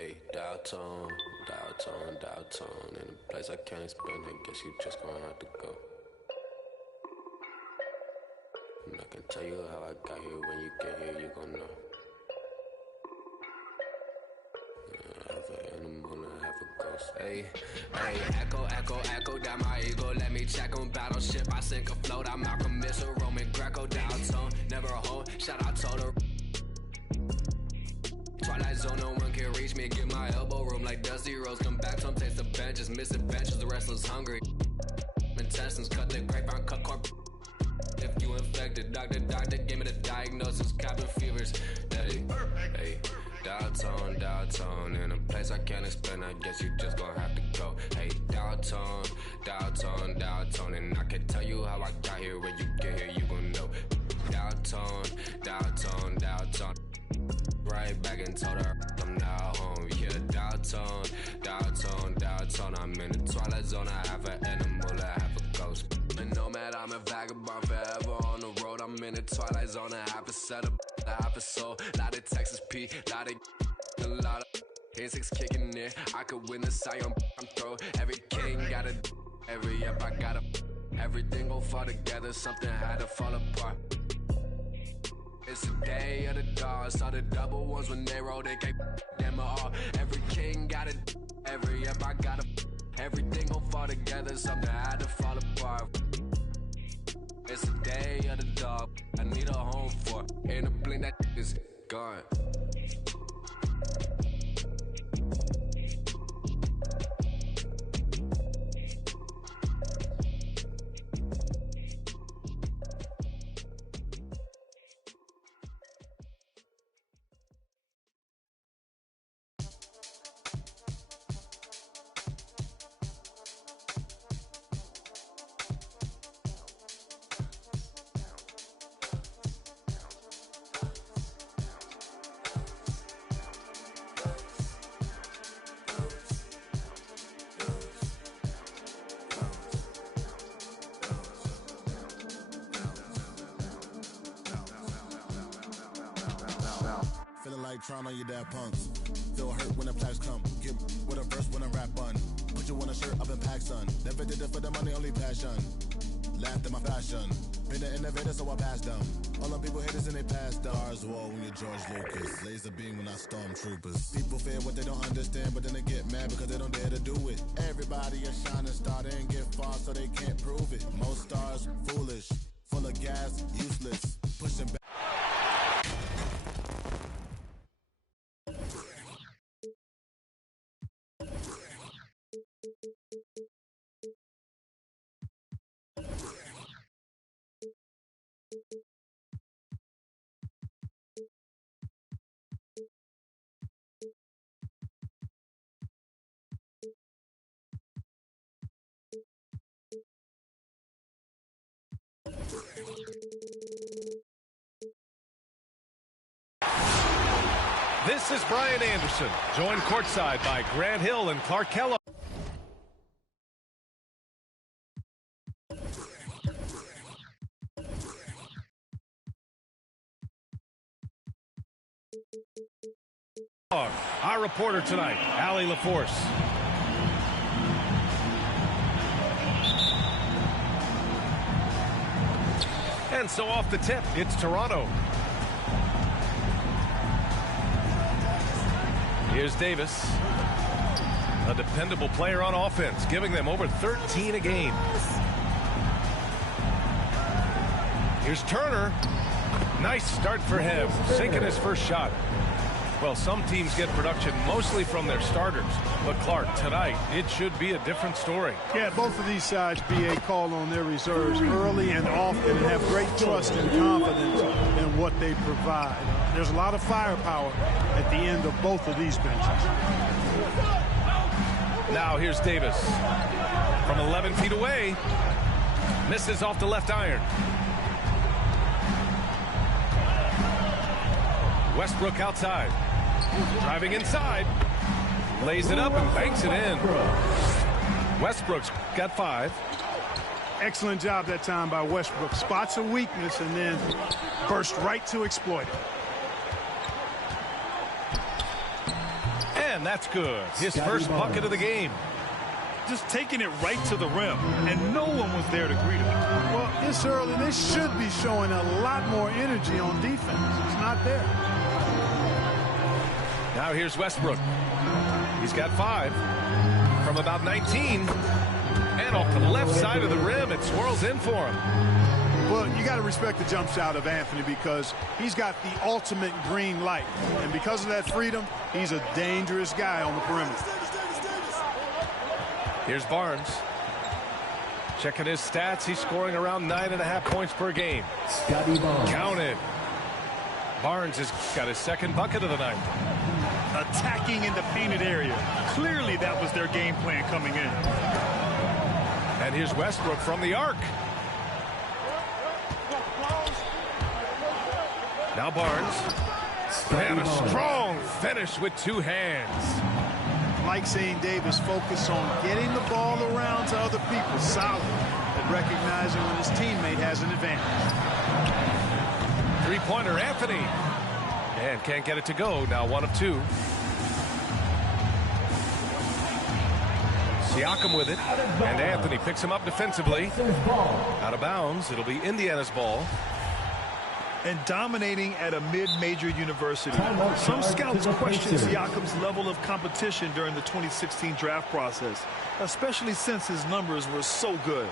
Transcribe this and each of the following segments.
Hey, dial tone, dial tone, dial tone. In a place I can't explain, I guess you just gonna have to go. And I can tell you how I got here. When you get here, you gon' know. I have an animal and I have a ghost. Hey, echo, echo, echo down my ego. Let me check on battleship. I sink afloat. I'm Malcolm Missile, Roman Greco, dial tone. Never a hoe. Shout out to her. Twilight zone, no one can reach me. Get my elbow room like Dusty Rose. Come back, some taste the benches. Missing benches, the restless hungry. Intestines, cut the grapevine, cut corp. If you infected, doctor, give me the diagnosis. Cabin fevers. Hey, dial tone. In a place I can't explain, I guess you just gonna have to go. Hey, dial tone. And I can tell you how I got here. When you get here, you gon' know. Dial tone. Right back and told her I'm now home. Yeah, dial tone. I'm in the twilight zone. I have an animal, I have a ghost. And nomad, I'm a vagabond forever on the road. I'm in the twilight zone. I have a setup, I have a soul. Lot of Texas P, lot of K6 kicking it. I could win the Zion. I'm throw. Every king got a, every up I got a. Everything gon' fall together. Something had to fall apart. It's the day of the dog. Saw the double ones when they roll, they can't them all. Every king got it, every up I got a. Everything gon' fall together, something had to fall apart. It's the day of the dog. I need a home for. In a blink that is gone. Feeling like trying on your dad punks. Feel hurt when the plaques come. Get with a verse when I rap bun. Put you on a shirt up in pack, son. Never did it for the money, only passion. Laughed at my fashion. Been an innovator, so I passed them. All them people haters and they passed them. Stars wall when you're George Lucas. Laser beam when I stormtroopers. People fear what they don't understand, but then they get mad because they don't dare to do it. Everybody a shining star, they ain't get far, so they can't prove it. Most stars, foolish. Full of gas, useless. Pushing back. This is Brian Anderson, joined courtside by Grant Hill and Clark Kellogg. Our reporter tonight, Allie LaForce. And so off the tip, it's Toronto. Here's Davis, a dependable player on offense, giving them over 13 a game. Here's Turner. Nice start for him, sinking his first shot. Well, some teams get production mostly from their starters. But, Clark, tonight, it should be a different story. Yeah, both of these sides, BA, call on their reserves early and often and have great trust and confidence in what they provide. There's a lot of firepower at the end of both of these benches. Now here's Davis. From 11 feet away. Misses off the left iron. Westbrook outside. Driving inside. Lays it up and banks it in. Westbrook's got 5. Excellent job that time by Westbrook. Spots a weakness and then burst right to exploit it. And that's good. His first bucket of the game. Just taking it right to the rim, and no one was there to greet him. Well, this early, they should be showing a lot more energy on defense. It's not there. Now here's Westbrook. He's got 5 from about 19. And off the left side of the rim, it swirls in for him. Well, you got to respect the jump shot of Anthony because he's got the ultimate green light. And because of that freedom, he's a dangerous guy on the perimeter. Here's Barnes. Checking his stats. He's scoring around 9.5 points per game. Scotty Barnes. Counted. Barnes has got his second bucket of the night. Attacking in the painted area. Clearly that was their game plan coming in. And here's Westbrook from the arc. Now Barnes. And a strong finish with 2 hands. Like seeing Davis focus on getting the ball around to other people, solid at recognizing when his teammate has an advantage. Three-pointer, Anthony. And can't get it to go. Now 1 of 2. Siakam with it. And Anthony picks him up defensively. Out of bounds. It'll be Indiana's ball. And dominating at a mid-major university. Some scouts question Siakam's level of competition during the 2016 draft process, especially since his numbers were so good.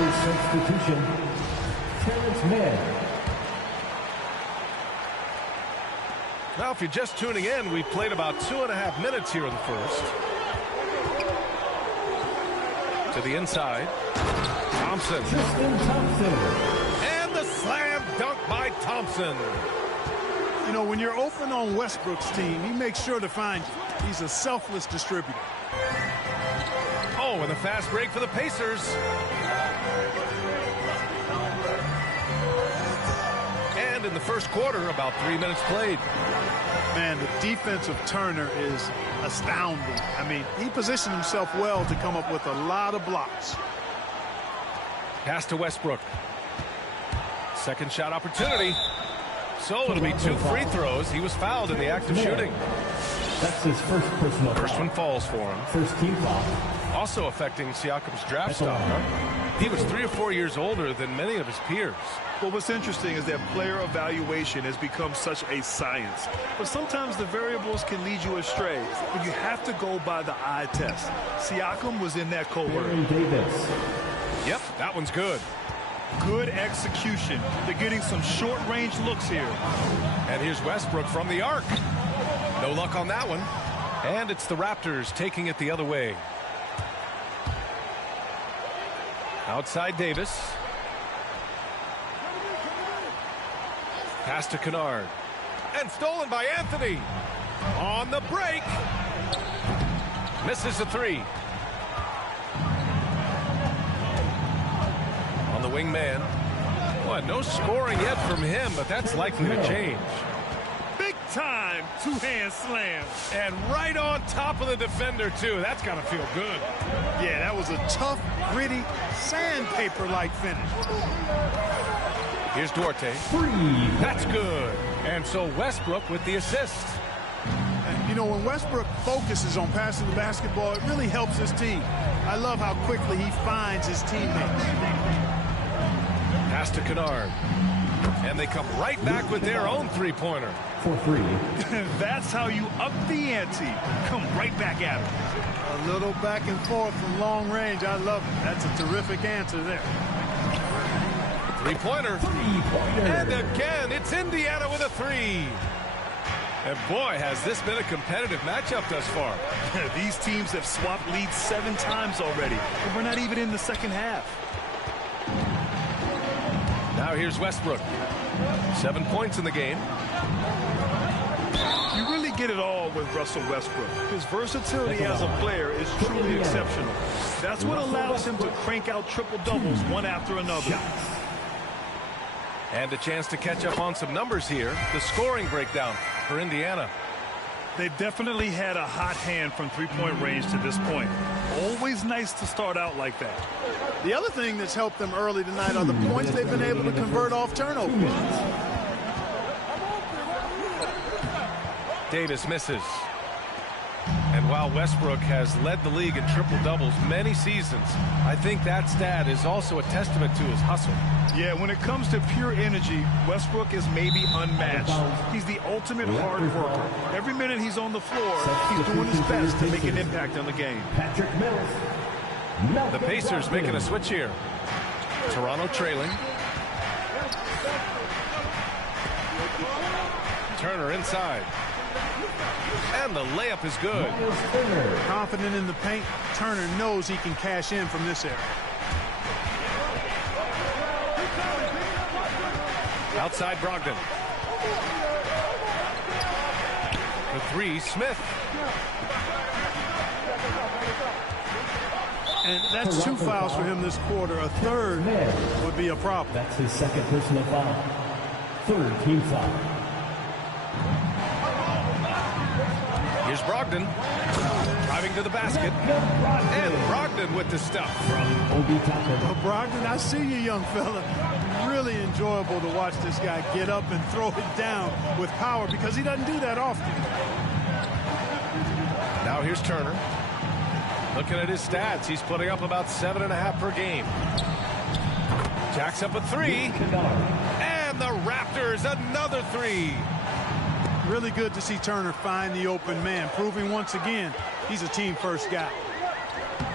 Substitution, Terrence Mann. Now, if you're just tuning in, we played about 2.5 minutes here in the first. To the inside. Thompson. Tristan Thompson. And the slam dunk by Thompson. You know, when you're open on Westbrook's team, he makes sure to find you. He's a selfless distributor. Oh, and the fast break for the Pacers. And in the first quarter, about 3 minutes played. Man, the defense of Turner is astounding. I mean, he positioned himself well to come up with a lot of blocks. Pass to Westbrook. Second shot opportunity. So it'll be 2 free throws. He was fouled in the act of shooting. That's his first personal First foul. one falls for him. First team foul. Also affecting Siakam's draft stock. He was 3 or 4 years older than many of his peers. Well, what's interesting is that player evaluation has become such a science. But sometimes the variables can lead you astray. But you have to go by the eye test. Siakam was in that cohort. Baron Davis. Yep, that one's good. Good execution. They're getting some short-range looks here. And here's Westbrook from the arc. No luck on that one. And it's the Raptors taking it the other way. Outside Davis. Pass to Kennard. And stolen by Anthony. On the break. Misses the 3. On the wingman. Boy, no scoring yet from him, but that's likely to change. Big time two-hand slam. And right on top of the defender, too. That's got to feel good. Yeah, that was a tough, gritty, sandpaper-like finish. Here's Duarte. That's good. And so Westbrook with the assist. You know, when Westbrook focuses on passing the basketball, it really helps his team. I love how quickly he finds his teammates. Pass to Kennard. And they come right back with their own three-pointer. For 3. That's how you up the ante. Come right back at him. A little back and forth from long range. I love it. That's a terrific answer there. Three-pointer. And again, it's Indiana with a 3. And boy, has this been a competitive matchup thus far. These teams have swapped leads 7 times already. And we're not even in the second half. Now here's Westbrook. 7 points in the game. You really get it all with Russell Westbrook. His versatility as a player is truly exceptional. That's what allows him to crank out triple-doubles one after another. And a chance to catch up on some numbers here. The scoring breakdown for Indiana. They've definitely had a hot hand from three-point range to this point. Always nice to start out like that. The other thing that's helped them early tonight are the points they've been able to convert off turnovers. Davis misses. And while Westbrook has led the league in triple-doubles many seasons, I think that stat is also a testament to his hustle. Yeah, when it comes to pure energy, Westbrook is maybe unmatched. He's the ultimate hard worker. Every minute he's on the floor, he's doing his best to make an impact on the game. Patrick Mills. The Pacers making a switch here. Toronto trailing. Turner inside. And the layup is good. Confident in the paint, Turner knows he can cash in from this area. Outside Brogdon. The three, Smith. And that's 2 fouls for him this quarter. A third would be a problem. That's his second personal foul. Third team foul. Here's Brogdon. Driving to the basket. And Brogdon with the stuff. Brogdon, I see you, young fella. Really enjoyable to watch this guy get up and throw it down with power because he doesn't do that often. Now here's Turner. Looking at his stats, he's putting up about 7.5 per game. Jacks up a three. And the Raptors, another three. Really good to see Turner find the open man, proving once again he's a team-first guy.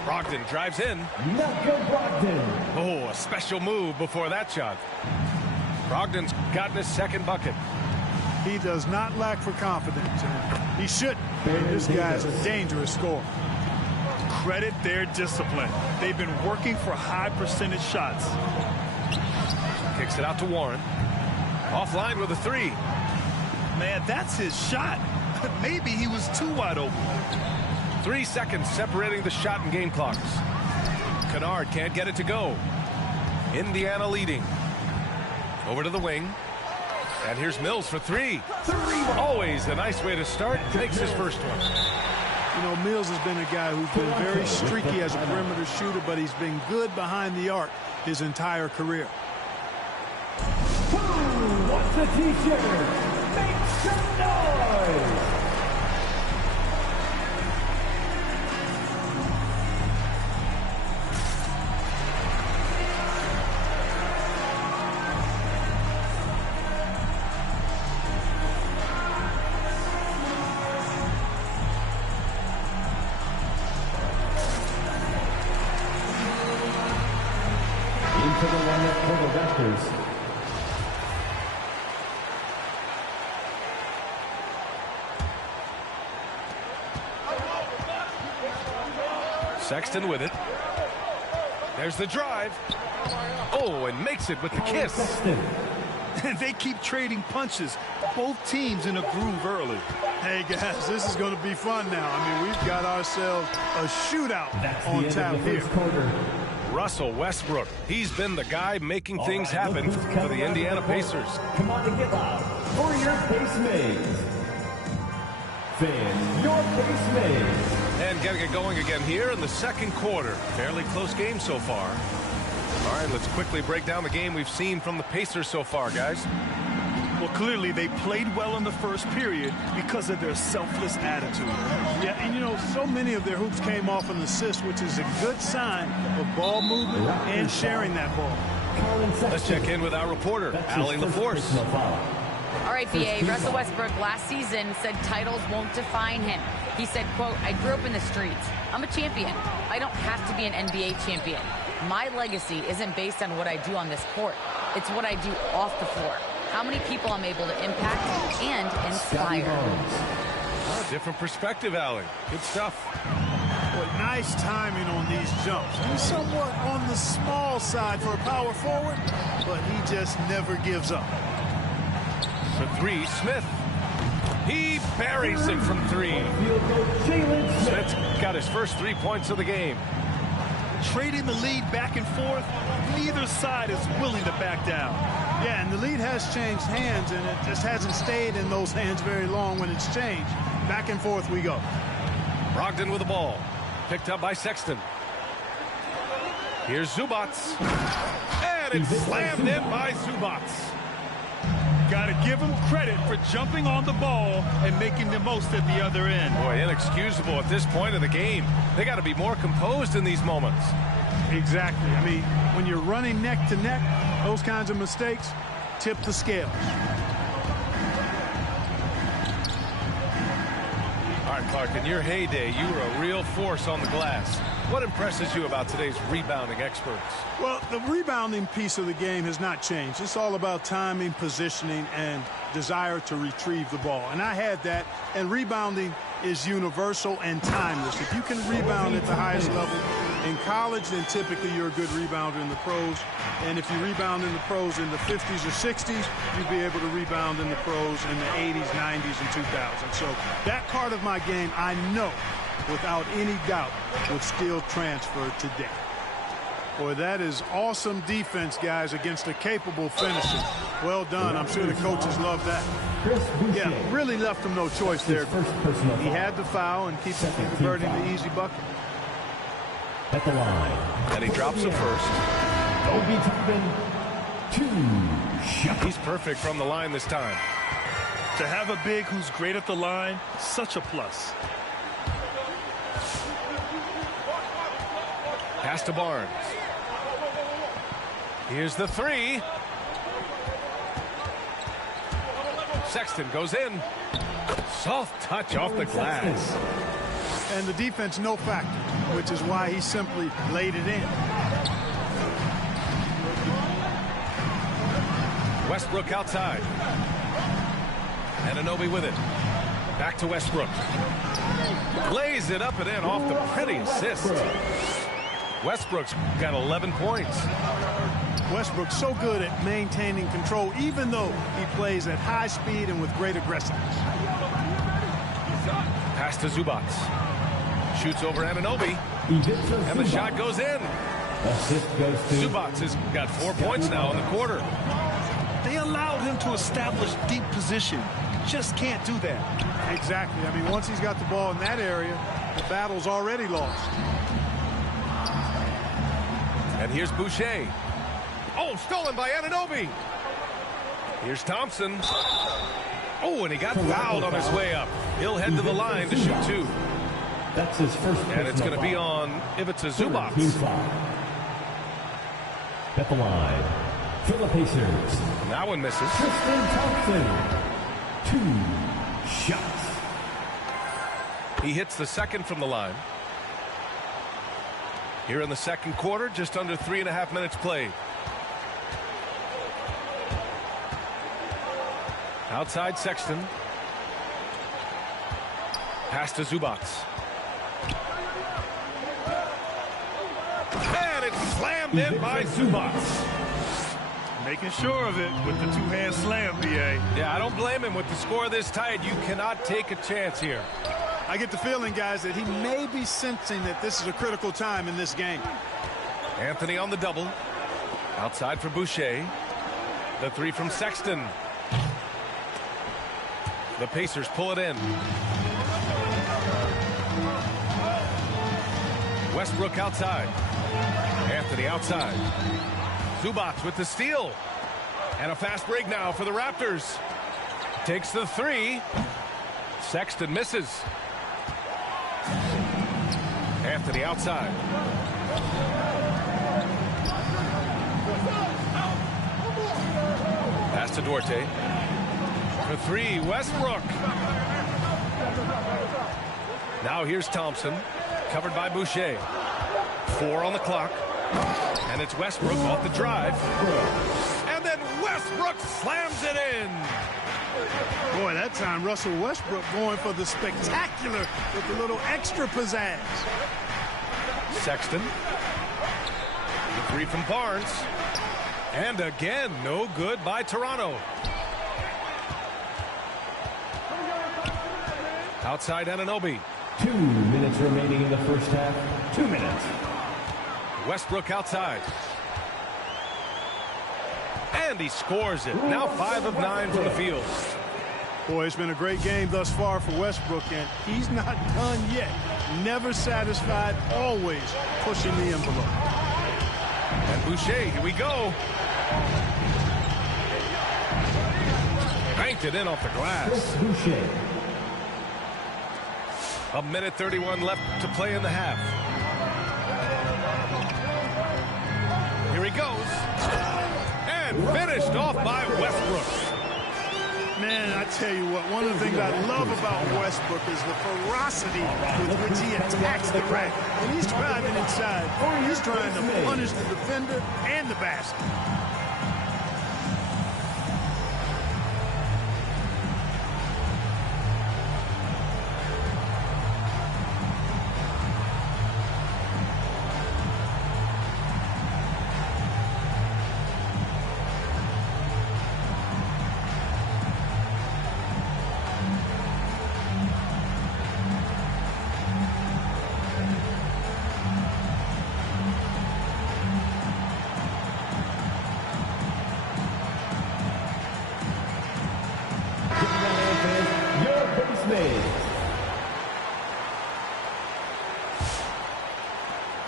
Brogdon drives in. Oh, a special move before that shot. Brogdon's gotten his second bucket. He does not lack for confidence. He shouldn't. This guy's a dangerous scorer. Credit their discipline. They've been working for high percentage shots. Kicks it out to Warren. Offline with a three. Man, that's his shot. Maybe he was too wide open. 3 seconds separating the shot and game clocks. Kennard can't get it to go. Indiana leading. Over to the wing. And here's Mills for three. Always a nice way to start. Makes his first one. You know, Mills has been a guy who's been very streaky as a perimeter shooter, but he's been good behind the arc his entire career. Who wants a t-shirt? Make some noise! Into the lineup for the Raptors. Sexton with it. There's the drive. Oh, and makes it with the kiss. They keep trading punches. Both teams in a groove early. Hey, guys, this is going to be fun now. I mean, we've got ourselves a shootout on tap here. Russell Westbrook. He's been the guy making things happen for the Indiana Pacers. Come on and get loud for your base mates. Fans, your base mates. And getting it going again here in the second quarter. Fairly close game so far. All right, let's quickly break down the game we've seen from the Pacers so far, guys. Well, clearly they played well in the first period because of their selfless attitude. Yeah, and you know, so many of their hoops came off an assist, which is a good sign of ball movement and sharing that ball. Let's check in with our reporter, Allie LaForce. All right, BA, Russell Westbrook last season said titles won't define him. He said, quote, I grew up in the streets. I'm a champion. I don't have to be an NBA champion. My legacy isn't based on what I do on this court. It's what I do off the floor. How many people I'm able to impact and inspire. Oh, different perspective, Allie. Good stuff. Well, nice timing on these jumps. He's somewhat on the small side for a power forward, but he just never gives up. For three, Smith. He buries it from three. Smith's got his first 3 points of the game. Trading the lead back and forth, neither side is willing to back down. Yeah, and the lead has changed hands, and it just hasn't stayed in those hands very long when it's changed. Back and forth we go. Brogdon with the ball. Picked up by Sexton. Here's Zubats. And it's slammed in by Zubats. Got to give him credit for jumping on the ball and making the most at the other end. Boy, inexcusable at this point of the game. They got to be more composed in these moments. Exactly. I mean, when you're running neck to neck, those kinds of mistakes tip the scales. All right, Clark, in your heyday, you were a real force on the glass. What impresses you about today's rebounding experts? Well, the rebounding piece of the game has not changed. It's all about timing, positioning, and desire to retrieve the ball. And I had that, and rebounding is universal and timeless. If you can rebound at the highest level in college, then typically you're a good rebounder in the pros. And if you rebound in the pros in the 50s or 60s, you'll be able to rebound in the pros in the 80s, 90s, and 2000s. So that part of my game, I know, without any doubt, would still transfer today. Boy, that is awesome defense, guys, against a capable finisher. Well done. I'm sure the coaches love that. Yeah, really left him no choice there. He had the foul and keeps converting the easy bucket. At the line. And he drops the first. Obi Toppin, 2 shots. He's perfect from the line this time. To have a big who's great at the line, such a plus. Pass to Barnes. Here's the three. Sexton goes in. Soft touch off the glass. And the defense no factor, which is why he simply laid it in. Westbrook outside. Anunoby with it. Back to Westbrook. Lays it up and in off the pretty assist. Westbrook's got 11 points. Westbrook's so good at maintaining control, even though he plays at high speed and with great aggressiveness. Pass to Zubats. Shoots over Anunoby. And the shot goes in. Assist goes to Zubats has got 4 points now in the quarter. They allowed him to establish deep position. Just can't do that. Exactly. I mean, once he's got the ball in that area, the battle's already lost. And here's Boucher. Oh, stolen by Anunoby. Here's Thompson. Oh, and he got fouled on his way up. He'll head to the line to shoot 2. That's his first. And it's going to be on Ivica Zubats. At the line, for the Pacers. That one misses. Tristan Thompson, 2 shots. He hits the second from the line. Here in the second quarter, just under 3.5 minutes played. Outside Sexton. Pass to Zubats. And it's slammed in by Zubats. Making sure of it with the two-hand slam, B.A. Yeah, I don't blame him. With the score this tight, you cannot take a chance here. I get the feeling, guys, that he may be sensing that this is a critical time in this game. Anthony on the double. Outside for Boucher. The three from Sexton. The Pacers pull it in. Westbrook outside. Anthony outside. Zubats with the steal. And a fast break now for the Raptors. Takes the three. Sexton misses. Anthony outside. Pass to Duarte. For three, Westbrook. Now here's Thompson. Covered by Boucher. 4 on the clock. And it's Westbrook off the drive. And then Westbrook slams it in. Boy, that time Russell Westbrook going for the spectacular with a little extra pizzazz. Sexton. The three from Barnes. And again, no good by Toronto. Outside Anunoby. 2 minutes remaining in the first half. 2 minutes. Westbrook outside. And he scores it. Now 5 of 9 from the field. Boy, it's been a great game thus far for Westbrook, and he's not done yet. Never satisfied, always pushing the envelope. And Boucher, here we go. Banked it in off the glass. Boucher. A minute 31 left to play in the half. Here he goes. And finished off by Westbrook. Man, I tell you what, one of the things I love about Westbrook is the ferocity with which he attacks the rack. When he's driving inside, he's trying to punish the defender and the basket.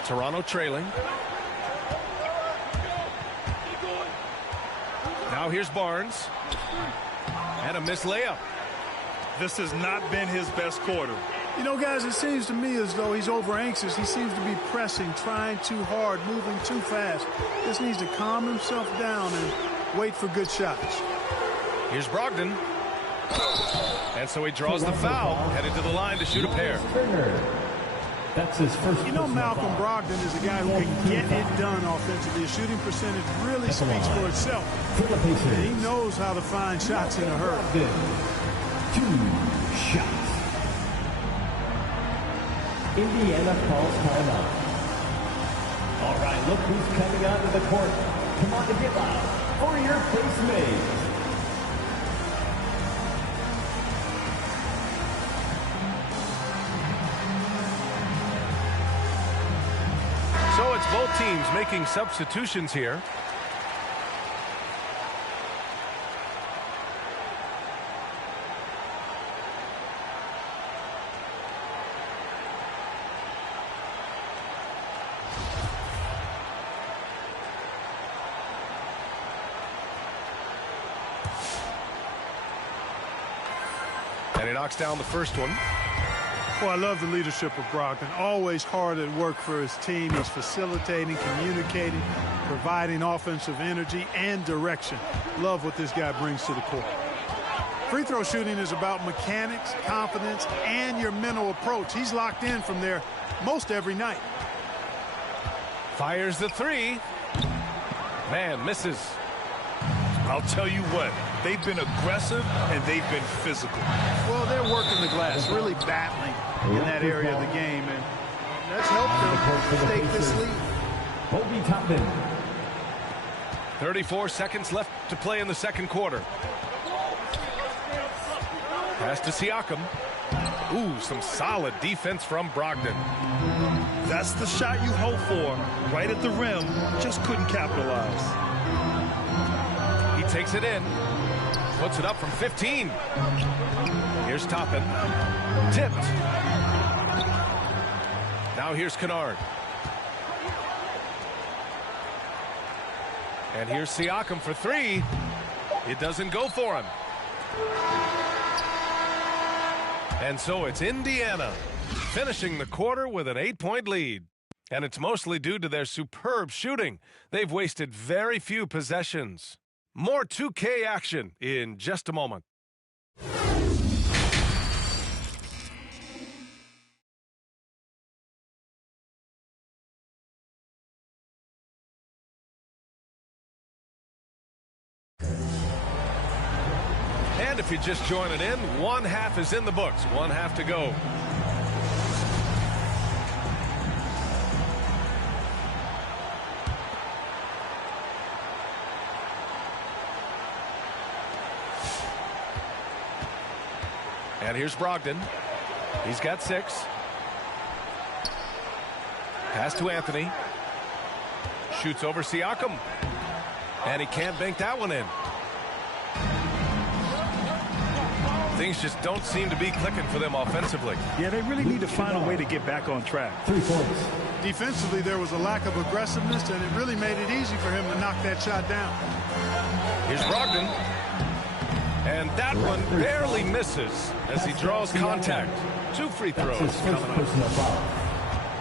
Toronto trailing. Now here's Barnes. And a missed layup. This has not been his best quarter. You know, guys, it seems to me as though he's over anxious. He seems to be pressing, trying too hard, moving too fast. Just needs to calm himself down and wait for good shots. Here's Brogdon. And so he draws the foul, headed to the line to shoot a pair. That's his first. You know, Malcolm Brogdon is a guy who can get it done offensively. His shooting percentage really speaks for itself. And he knows how to find shots in a hurry. 2 shots. Indiana calls timeout. All right, look who's coming onto the court. Come on to get loud for your face made. So it's both teams making substitutions here. And he knocks down the first one. Well, I love the leadership of Brogdon. Always hard at work for his team. He's facilitating, communicating, providing offensive energy and direction. Love what this guy brings to the court. Free throw shooting is about mechanics, confidence, and your mental approach. He's locked in from there most every night. Fires the three. Man, misses. I'll tell you what, they've been aggressive and they've been physical. Well, they're working the glass, really battling in that area of the game, and that's helped them take this lead. Obi Toppin. 34 seconds left to play in the second quarter. Pass to Siakam. Ooh, some solid defense from Brogdon. That's the shot you hope for. Right at the rim, just couldn't capitalize. He takes it in. Puts it up from 15. Here's Toppin. Tipped. Now here's Kennard. And here's Siakam for three. It doesn't go for him. And so it's Indiana finishing the quarter with an 8-point lead. And it's mostly due to their superb shooting. They've wasted very few possessions. More 2K action in just a moment. And if you just join it in, one half is in the books. One half to go. And here's Brogdon. He's got 6. Pass to Anthony. Shoots over Siakam. And he can't bank that one in. Things just don't seem to be clicking for them offensively. Yeah, they really need to find a way to get back on track. 3 points. Defensively, there was a lack of aggressiveness, and it really made it easy for him to knock that shot down. Here's Brogdon. And that one barely misses as he draws contact. 2 free throws coming up.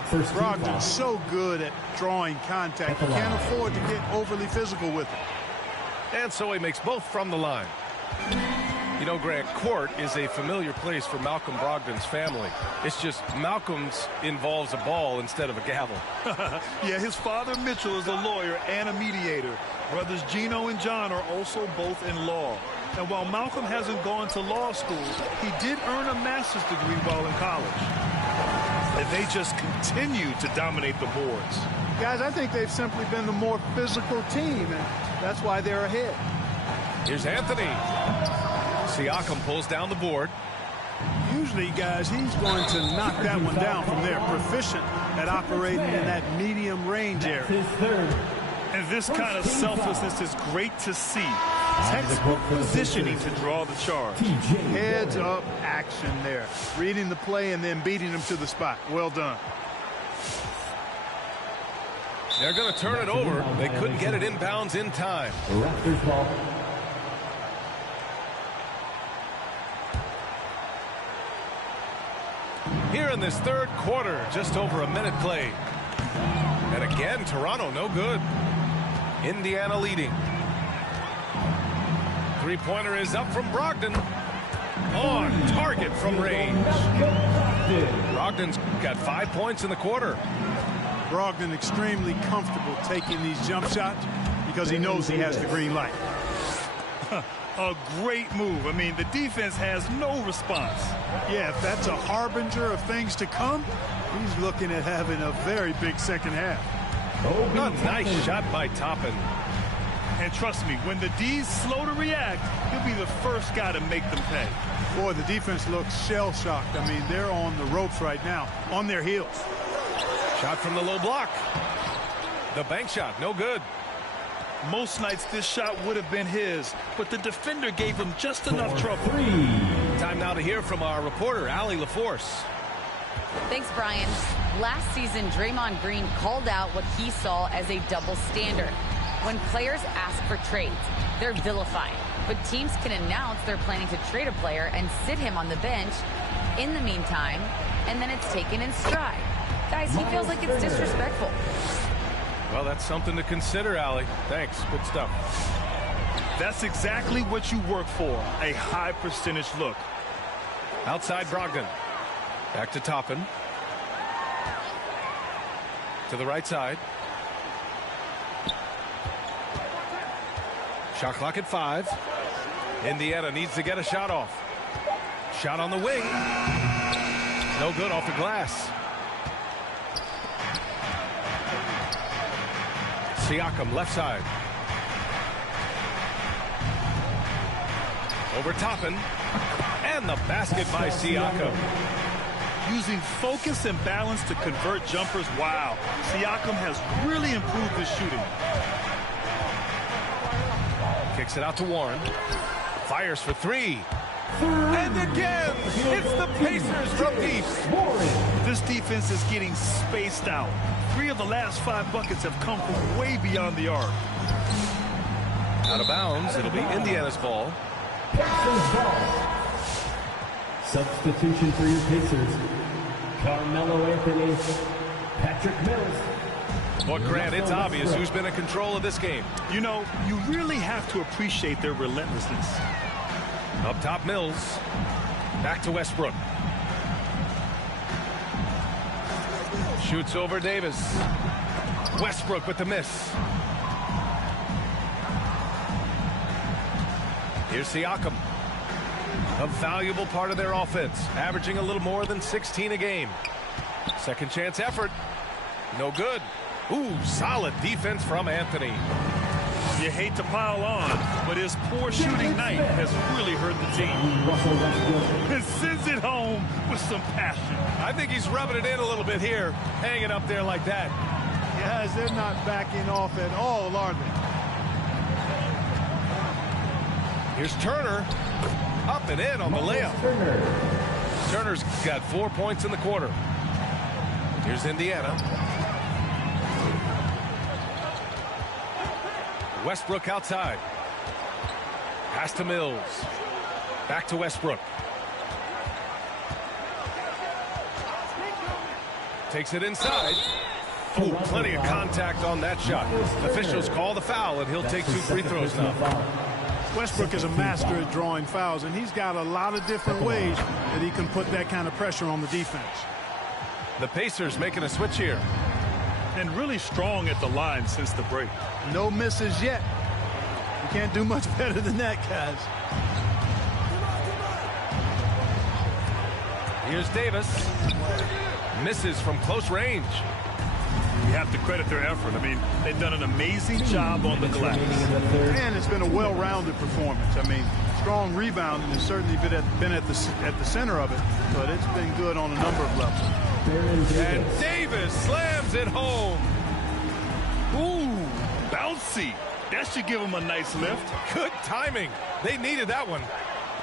Brogdon's so good at drawing contact. He can't afford to get overly physical with it. And so he makes both from the line. You know, Grant, court is a familiar place for Malcolm Brogdon's family. It's just Malcolm's involves a ball instead of a gavel. Yeah, his father Mitchell is a lawyer and a mediator. Brothers Gino and John are also both in law. And while Malcolm hasn't gone to law school, he did earn a master's degree while in college. And they just continue to dominate the boards. Guys, I think they've simply been the more physical team, and that's why they're ahead. Here's Anthony. Siakam pulls down the board. Usually, guys, he's going to knock that one down from there. Proficient at operating in that medium range area. And this kind of selflessness is great to see. Textbook positioning to draw the charge. Heads up action there. Reading the play and then beating him to the spot. Well done. They're going to turn it over. They couldn't get it inbounds in time. Raptors ball. Here in this third quarter, just over a minute played. And again, Toronto no good. Indiana leading. Three-pointer is up from Brogdon. On target from range. Brogdon's got 5 points in the quarter. Brogdon extremely comfortable taking these jump shots because he knows he has the green light. A great move. I mean, the defense has no response. Yeah, if that's a harbinger of things to come, he's looking at having a very big second half. A nice shot by Toppin. And trust me, when the D's slow to react, he'll be the first guy to make them pay. Boy, the defense looks shell-shocked. I mean, they're on the ropes right now, on their heels. Shot from the low block. The bank shot, no good. Most nights this shot would have been his, but the defender gave him just enough trouble. Time now to hear from our reporter, Allie LaForce. Thanks, Brian. Last season, Draymond Green called out what he saw as a double standard. When players ask for trades, they're vilified. But teams can announce they're planning to trade a player and sit him on the bench in the meantime, and then it's taken in stride. Guys, he feels like it's disrespectful. Well, that's something to consider, Allie. Thanks. Good stuff. That's exactly what you work for, a high percentage look. Outside Brogdon. Back to Toppin. To the right side. Shot clock at 5. Indiana needs to get a shot off. Shot on the wing. No good off the glass. Siakam left side. Over Toppin. And the basket by Siakam. Using focus and balance to convert jumpers. Wow. Siakam has really improved his shooting. Kicks it out to Warren. Fires for 3. And again, it's the Pacers from deep. This defense is getting spaced out. 3 of the last 5 buckets have come from way beyond the arc. Out of bounds. It'll be Indiana's ball. Pacers ball. Substitution for your Pacers. Carmelo Anthony. Patrick Mills. But Grant, it's obvious who's been in control of this game. You know, you really have to appreciate their relentlessness. Up top, Mills. Back to Westbrook. Shoots over Davis. Westbrook with the miss. Here's Siakam. A valuable part of their offense, averaging a little more than 16 a game. Second chance effort. No good. Ooh, solid defense from Anthony. You hate to pile on, but his poor shooting night has really hurt the team. And sends it home with some passion. I think he's rubbing it in a little bit here, hanging up there like that. Guys, they're not backing off at all, are they? Here's Turner. Up and in on the layup. Turner's got 4 points in the quarter. Here's Indiana. Westbrook outside. Pass to Mills. Back to Westbrook. Takes it inside. Oh, plenty of contact on that shot. Officials call the foul, and he'll take 2 free throws now. Westbrook is a master at drawing fouls, and he's got a lot of different ways that he can put that kind of pressure on the defense. The Pacers making a switch here. And really strong at the line since the break. No misses yet. You can't do much better than that, guys. Here's Davis. Misses from close range. You have to credit their effort. I mean, they've done an amazing job on the glass. And it's been a well-rounded performance. I mean, strong rebounding has certainly been at the center of it, but it's been good on a number of levels. And Davis slams it home. Ooh, bouncy. That should give them a nice lift. Good timing. They needed that one.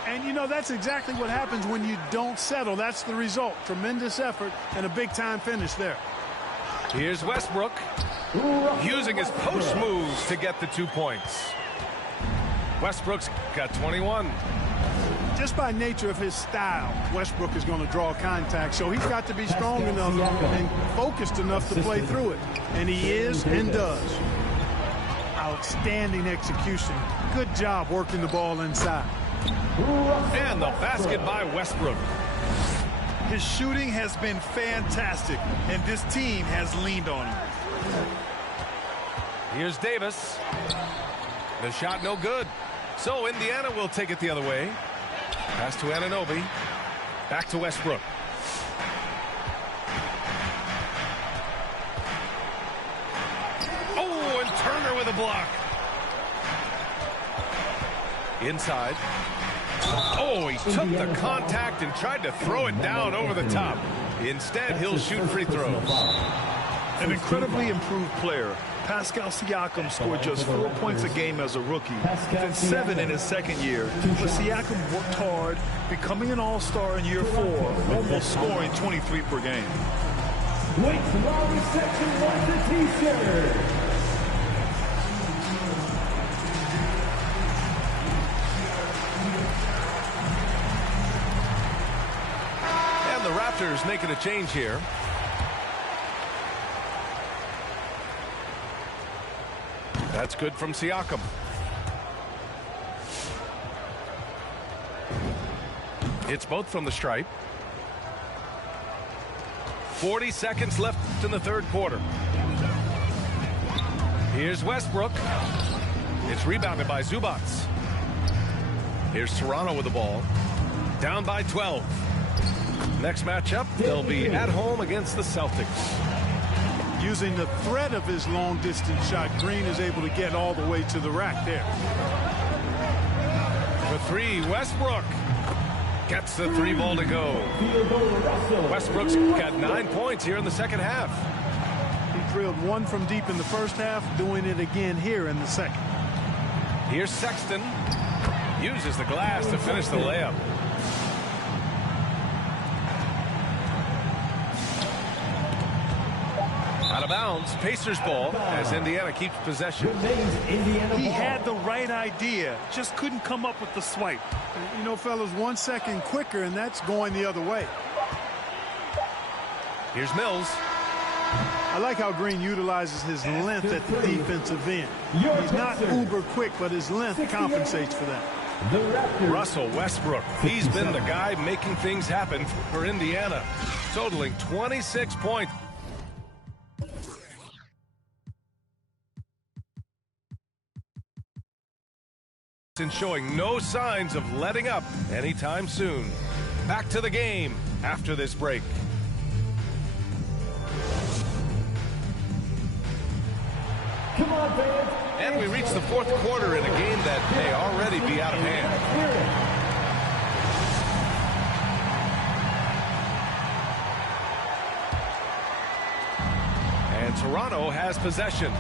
And, you know, that's exactly what happens when you don't settle. That's the result. Tremendous effort and a big-time finish there. Here's Westbrook using his post moves to get the 2 points. Westbrook's got 21. Just by nature of his style, Westbrook is going to draw contact, so he's got to be strong enough and focused enough to play through it. And he is and does. Outstanding execution. Good job working the ball inside. And the basket by Westbrook. His shooting has been fantastic, and this team has leaned on him. Here's Davis. The shot no good. So Indiana will take it the other way. Pass to Anunoby. Back to Westbrook. Oh, and Turner with a block. Inside. Oh, he took the contact and tried to throw it down over the top. Instead, he'll shoot free throws. An incredibly improved player. Pascal Siakam scored just 4 points a game as a rookie, then 7 in his second year. But Siakam worked hard, becoming an all-star in year 4, almost scoring 23 per game. Wait, Lobby Section wants a t-shirt. And the Raptors making a change here. That's good from Siakam. It's both from the stripe. 40 seconds left in the third quarter. Here's Westbrook. It's rebounded by Zubac. Here's Toronto with the ball. Down by 12. Next matchup, they'll be at home against the Celtics. Using the threat of his long-distance shot, Green is able to get all the way to the rack there. For three, Westbrook gets the three ball to go. Westbrook's got 9 points here in the second half. He drilled one from deep in the first half, doing it again here in the second. Here's Sexton. Uses the glass to finish the layup. Out of bounds, Pacers ball as Indiana keeps possession. He had the right idea, just couldn't come up with the swipe. You know, fellas, 1 second quicker, and that's going the other way. Here's Mills. I like how Green utilizes his length at the defensive end. He's not uber quick, but his length compensates for that. Russell Westbrook. He's been the guy making things happen for Indiana, totaling 26 points. And showing no signs of letting up anytime soon. Back to the game after this break. Come on, fans. And we reach the fourth quarter in a game that may already be out of hand. And Toronto has possession.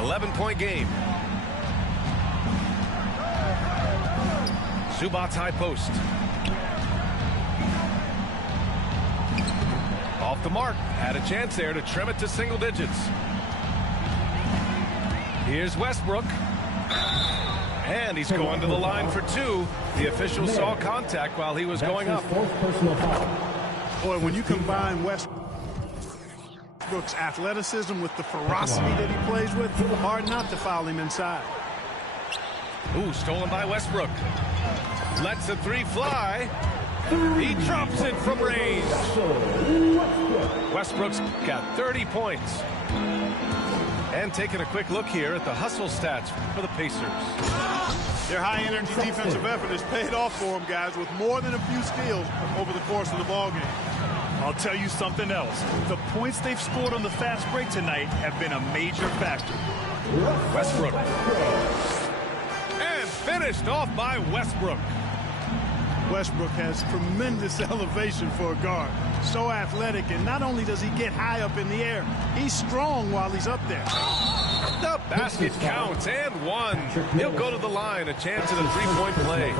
11-point game. Zubac's high post. Off the mark. Had a chance there to trim it to single digits. Here's Westbrook. And he's going to the line for two. The official saw contact while he was going up. Boy, when you combine Westbrook's athleticism with the ferocity that he plays with, hard not to foul him inside. Ooh, stolen by Westbrook. Lets the three fly. He drops it from range. Westbrook's got 30 points. And taking a quick look here at the hustle stats for the Pacers. Their high-energy defensive effort has paid off for them, guys, with more than a few steals over the course of the ballgame. I'll tell you something else. The points they've scored on the fast break tonight have been a major factor. Westbrook. And finished off by Westbrook. Westbrook has tremendous elevation for a guard. So athletic, and not only does he get high up in the air, he's strong while he's up there. The basket counts, and one. He'll go to the line, a chance at a three-point play.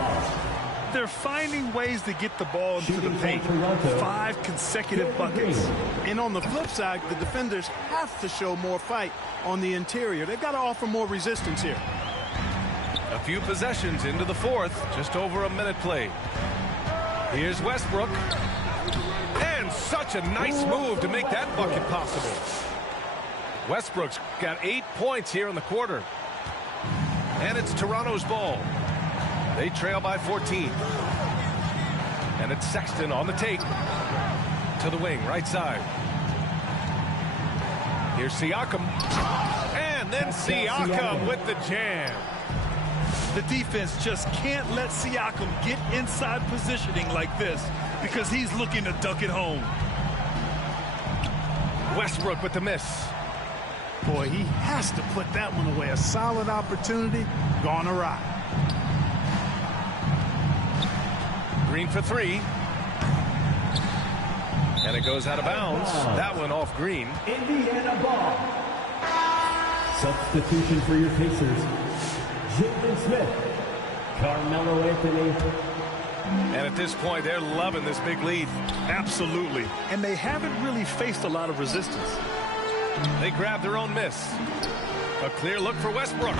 They're finding ways to get the ball into the paint. 5 consecutive buckets. And on the flip side, the defenders have to show more fight on the interior. They've got to offer more resistance here. A few possessions into the fourth, just over a minute played. Here's Westbrook. And such a nice move to make that bucket possible. Westbrook's got 8 points here in the quarter. And it's Toronto's ball. They trail by 14. And it's Sexton on the take. To the wing, right side. Here's Siakam. And then Siakam with the jam. The defense just can't let Siakam get inside positioning like this because he's looking to dunk it home. Westbrook with the miss. Boy, he has to put that one away. A solid opportunity gone awry. Green for three. And it goes out of bounds. That one off Green. Indiana ball. Substitution for your Pacers. Jalen Smith. Carmelo Anthony. And at this point, they're loving this big lead. Absolutely. And they haven't really faced a lot of resistance. They grab their own miss. A clear look for Westbrook.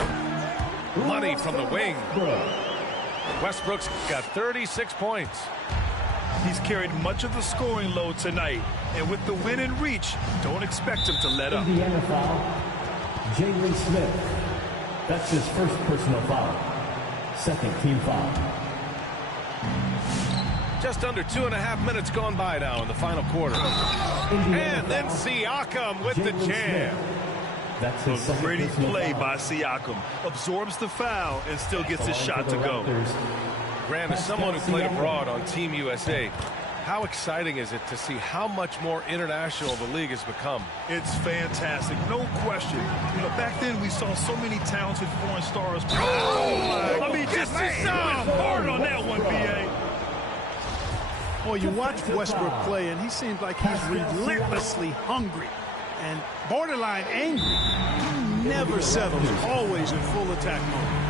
Money from the wing. Westbrook's got 36 points. He's carried much of the scoring load tonight. And with the win in reach, don't expect him to let up. Indiana foul. Jalen Smith. That's his first personal foul. Second team foul. Just under 2.5 minutes gone by now in the final quarter. And then Siakam with the jam. That's a pretty play by Siakam. Absorbs the foul and still gets his shot to go. Grant, as someone who played abroad on Team USA, how exciting is it to see how much more international the league has become? It's fantastic, no question. You know, back then we saw so many talented foreign stars. I mean, just hard on that one, B.A. Well, you watch Westbrook play, and he seems like he's relentlessly hungry and borderline angry. He never settles, always in full attack mode.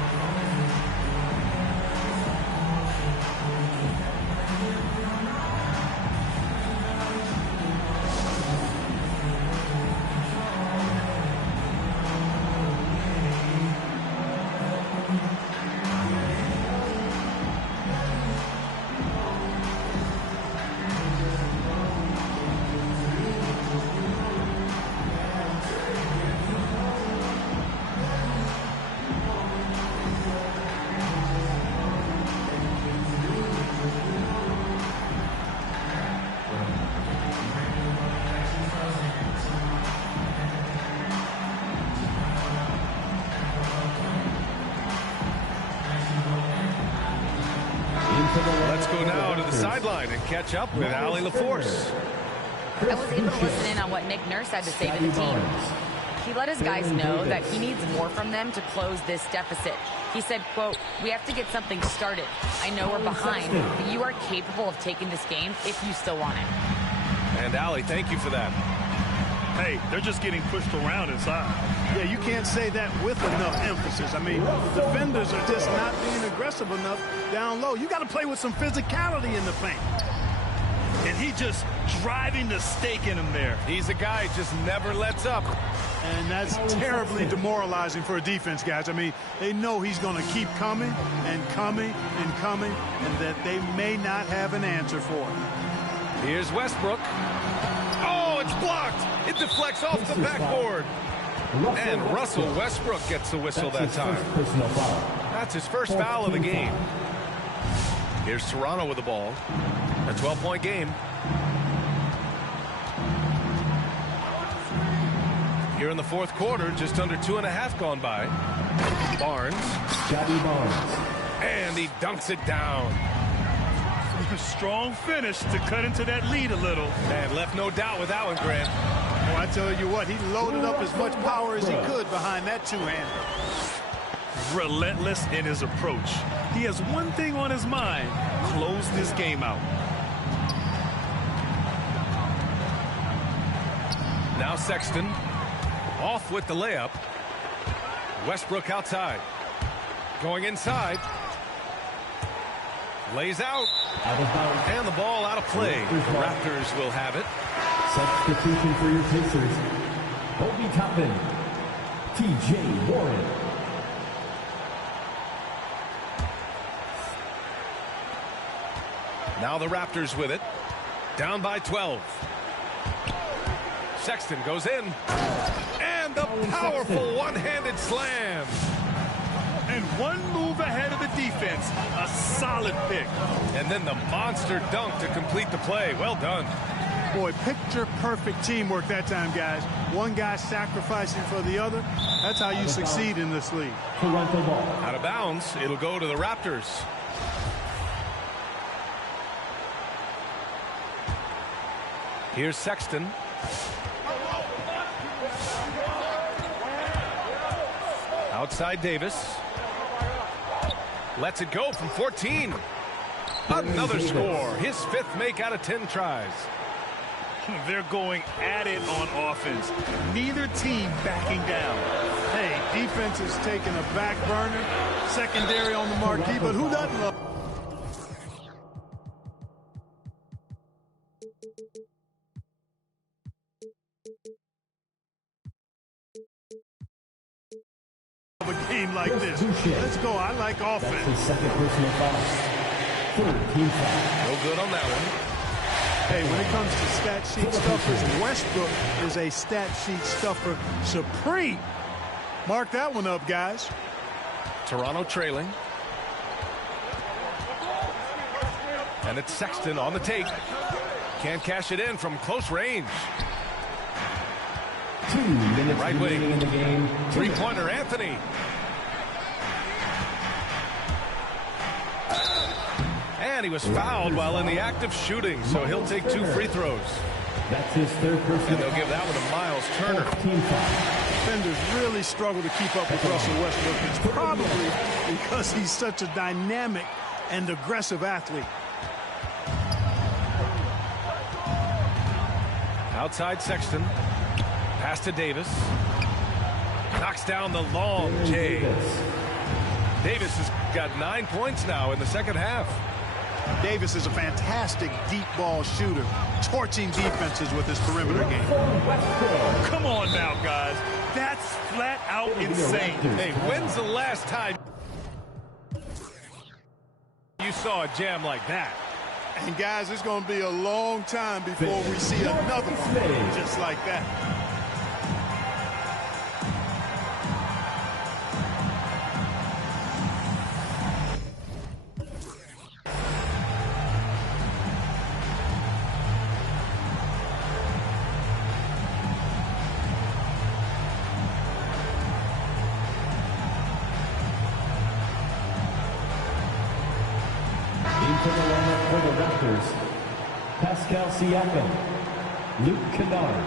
Let's go now to the sideline and catch up with Allie LaForce. I was able to listen in on what Nick Nurse had to say to the team. He let his guys know that he needs more from them to close this deficit. He said, quote, "We have to get something started. I know we're behind, but you are capable of taking this game if you still want it." And Allie, thank you for that. Hey, they're just getting pushed around inside. Yeah, you can't say that with enough emphasis. I mean, defenders are just not being aggressive enough down low. You got to play with some physicality in the paint. And he just driving the stake in him there. He's a guy who just never lets up. And that's terribly demoralizing for a defense, guys. I mean, they know he's going to keep coming and coming and coming, and that they may not have an answer for him. Here's Westbrook. Oh, it's blocked. It deflects off the backboard. And Russell Westbrook gets the whistle that time. That's his first foul of the game. Here's Toronto with the ball. A 12-point game. Here in the fourth quarter, just under 2.5 gone by. Barnes. Scotty Barnes. And he dunks it down. Strong finish to cut into that lead a little. And left no doubt with that one, Grant. Oh, I tell you what, he loaded up as much power as he could behind that two-hander. Relentless in his approach. He has one thing on his mind: close this game out. Now Sexton off with the layup. Westbrook outside. Going inside. Lays out. And the ball out of play. The Raptors will have it. Substitution for your Pacers. Obi Toppin. T.J. Warren. Now the Raptors with it. Down by 12. Sexton goes in. And the powerful one-handed slam. And one move ahead of the defense. A solid pick. And then the monster dunk to complete the play. Well done. Boy, picture-perfect teamwork that time, guys. One guy sacrificing for the other. That's how you succeed in this league. Toronto ball. Out of bounds. It'll go to the Raptors. Here's Sexton. Outside Davis. Lets it go from 14. Another score. His 5th make out of 10 tries. They're going at it on offense. Neither team backing down. Hey, defense is taking a back burner. Secondary on the marquee, but who doesn't love a game like this? Let's go. I like offense. That's his second personal foul. Third team foul. No good on that one. Hey, when it comes to stat sheet stuffers, Westbrook is a stat sheet stuffer supreme. Mark that one up, guys. Toronto trailing. And it's Sexton on the take. Can't cash it in from close range. 2 minutes Right wing. remaining in the game. Three-pointer, Anthony. And he was fouled while in the act of shooting, so he'll take 2 free throws. That's his third personal. And they'll give that one to Miles Turner. Team foul. Defenders really struggle to keep up with Russell Westbrook. It's probably because he's such a dynamic and aggressive athlete. Outside Sexton. Pass to Davis. Knocks down the long J. Davis has got 9 points now in the second half. Davis is a fantastic deep ball shooter, torching defenses with his perimeter game. Come on now, guys. That's flat out insane. Hey, when's the last time you saw a jam like that? And guys, it's going to be a long time before we see another one just like that. Into the lineup for the Raptors, Pascal Siakam, Luke Kennard.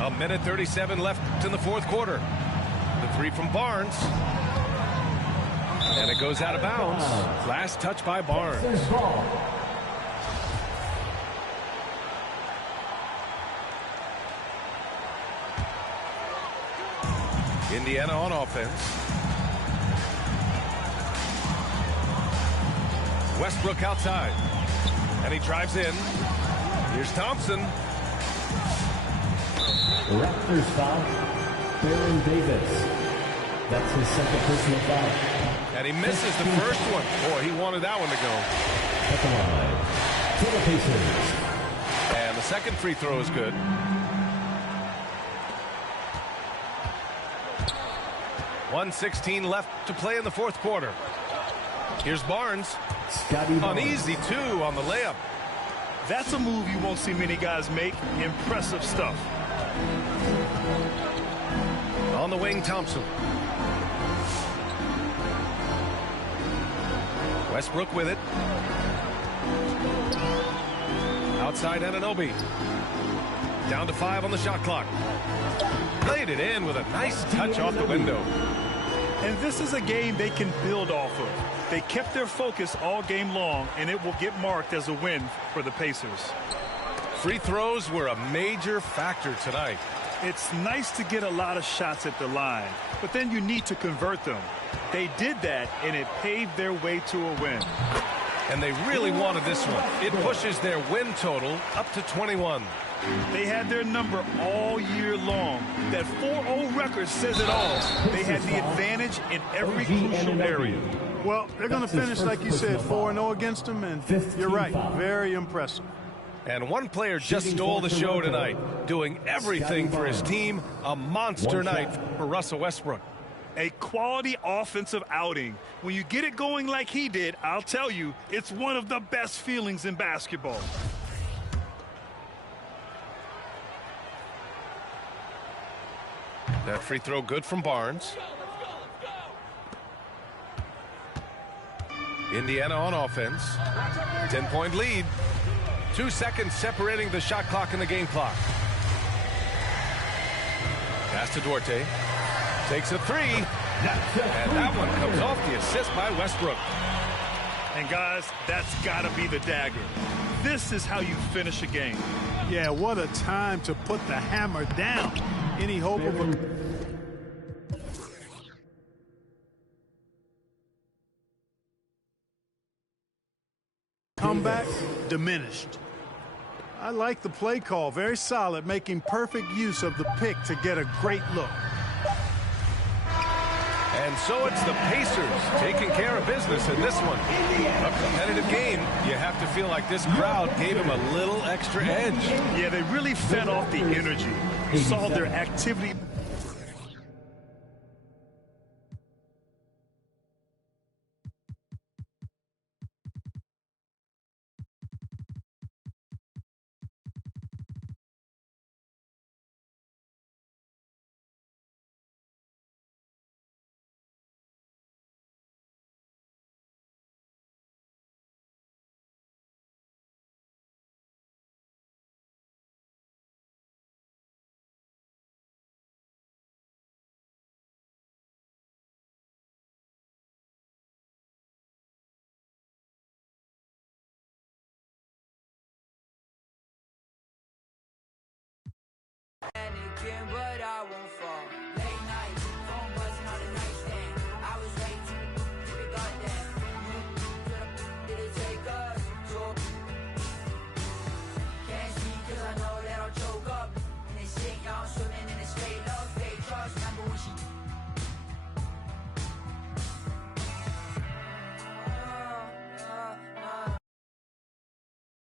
A minute 37 left in the fourth quarter. The three from Barnes. And it goes out of bounds. Last touch by Barnes. Indiana on offense. Westbrook outside. And he drives in. Here's Thompson. Raptors foul. Baron Davis. That's his second personal foul. And he misses the first one. Boy, he wanted that one to go. At the line for the Pacers. And the second free throw is good. .116 left to play in the fourth quarter. Here's Barnes. An easy two on the layup. That's a move you won't see many guys make. Impressive stuff. On the wing, Thompson. Westbrook with it. Outside Anunoby. Down to 5 on the shot clock. Played it in with a nice touch off the window. And this is a game they can build off of. They kept their focus all game long, and it will get marked as a win for the Pacers. Free throws were a major factor tonight. It's nice to get a lot of shots at the line, but then you need to convert them. They did that, and it paved their way to a win. And they really wanted this one. It pushes their win total up to 21. They had their number all year long. That 4-0 record says it all. They had the advantage in every crucial area. Well, they're going to finish, like you said, 4-0 against them, and you're right, very impressive. And one player just stole the show tonight, doing everything for his team. A monster night for Russell Westbrook. A quality offensive outing. When you get it going like he did, I'll tell you, it's one of the best feelings in basketball. That free throw good from Barnes. Indiana on offense. 10-point lead. 2 seconds separating the shot clock and the game clock. Pass to Duarte. Takes a three. And that one comes off the assist by Westbrook. And guys, that's got to be the dagger. This is how you finish a game. Yeah, what a time to put the hammer down. Any hope of a comeback? Diminished. I like the play call. Very solid, making perfect use of the pick to get a great look. And so it's the Pacers taking care of business in this one. A competitive game. You have to feel like this crowd gave them a little extra edge. Yeah, they really fed off the energy. Saw their activity